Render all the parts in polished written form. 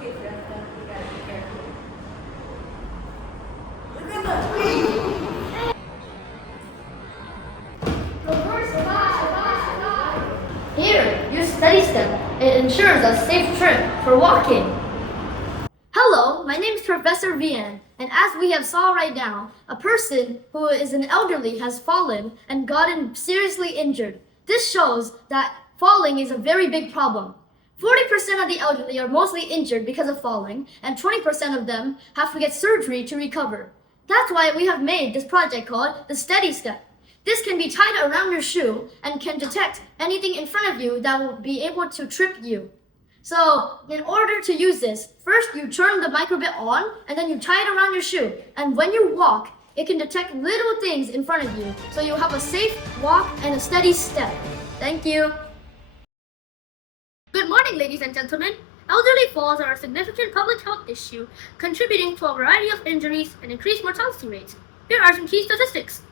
Here, use study step. It ensures a safe trip for walking. Hello, my name is Professor Vian, and as we have saw right now, a person who is an elderly has fallen and gotten seriously injured. This shows that falling is a very big problem. 40% of the elderly are mostly injured because of falling, and 20% of them have to get surgery to recover. That's why we have made this project called the Steady Step. This can be tied around your shoe and can detect anything in front of you that will be able to trip you. So, in order to use this, first you turn the microbit on and then you tie it around your shoe. And when you walk, it can detect little things in front of you. So you have a safe walk and a steady step. Thank you. Good morning, ladies and gentlemen. Elderly falls are a significant public health issue, contributing to a variety of injuries and increased mortality rates. Here are some key statistics.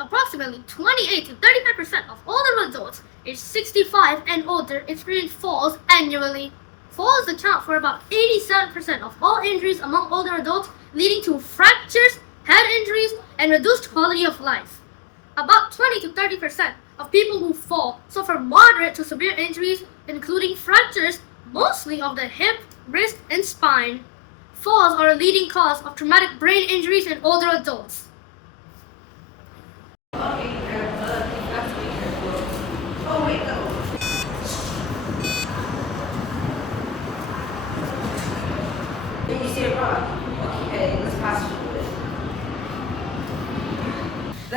Approximately 28 to 35% of older adults aged 65 and older experience falls annually. Falls account for about 87% of all injuries among older adults, leading to fractures, head injuries, and reduced quality of life. About 20 to 30% of people who fall suffer moderate to severe injuries, including fractures, mostly of the hip, wrist, and spine. Falls are a leading cause of traumatic brain injuries in older adults. Did you see a rock? Okay, let's pass through it. The